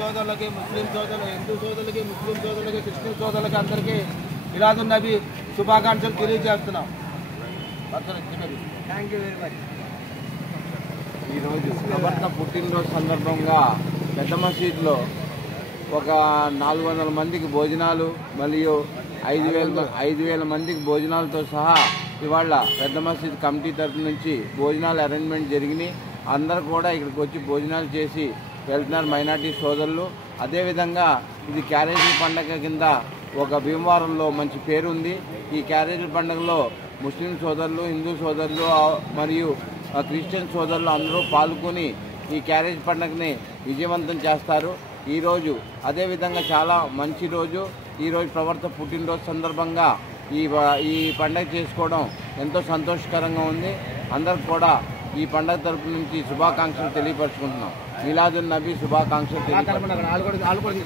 సోదరులకి, ముస్లిం సోదరులు, హిందూ సోదరులకి, ముస్లిం సోదరులకి, క్రిస్టియన్ సోదరులకి అందరికీ మిలాదున్ నబీ శుభాకాంక్షలు తెలియజేస్తున్నాం. Thank you very much. ఈరోజు ప్రవర్త పుట్టినరోజు సందర్భంగా పెద్ద మసీదులో ఒక 400 మందికి భోజనాలు మరియు 5,000 మందికి భోజనాలతో సహా ఇవాళ పెద్ద మసీద్ కమిటీ తరఫు నుంచి భోజనాలు అరేంజ్మెంట్ జరిగినాయి. అందరూ కూడా ఇక్కడికి వచ్చి భోజనాలు చేసి వెళ్తున్నారు మైనార్టీ సోదరులు. అదేవిధంగా ఇది క్యారేజీ పండగ కింద ఒక భీమవరంలో మంచి పేరుంది. ఈ క్యారేజీ పండుగలో ముస్లిం సోదరులు, హిందూ సోదరులు మరియు క్రిస్టియన్ సోదరులు అందరూ పాల్గొని ఈ క్యారేజ్ పండుగని విజయవంతం చేస్తారు. ఈరోజు అదేవిధంగా చాలా మంచి రోజు. ఈరోజు ప్రవర్త పుట్టినరోజు సందర్భంగా ఈ పండుగ చేసుకోవడం ఎంతో సంతోషకరంగా ఉంది. అందరికి కూడా ఈ పండుగ తరపు నుంచి శుభాకాంక్షలు తెలియపరచుకుంటున్నాం. మిలాదున్ నబీ శుభాకాంక్షలు తెలియపరచుకుంటున్నాం.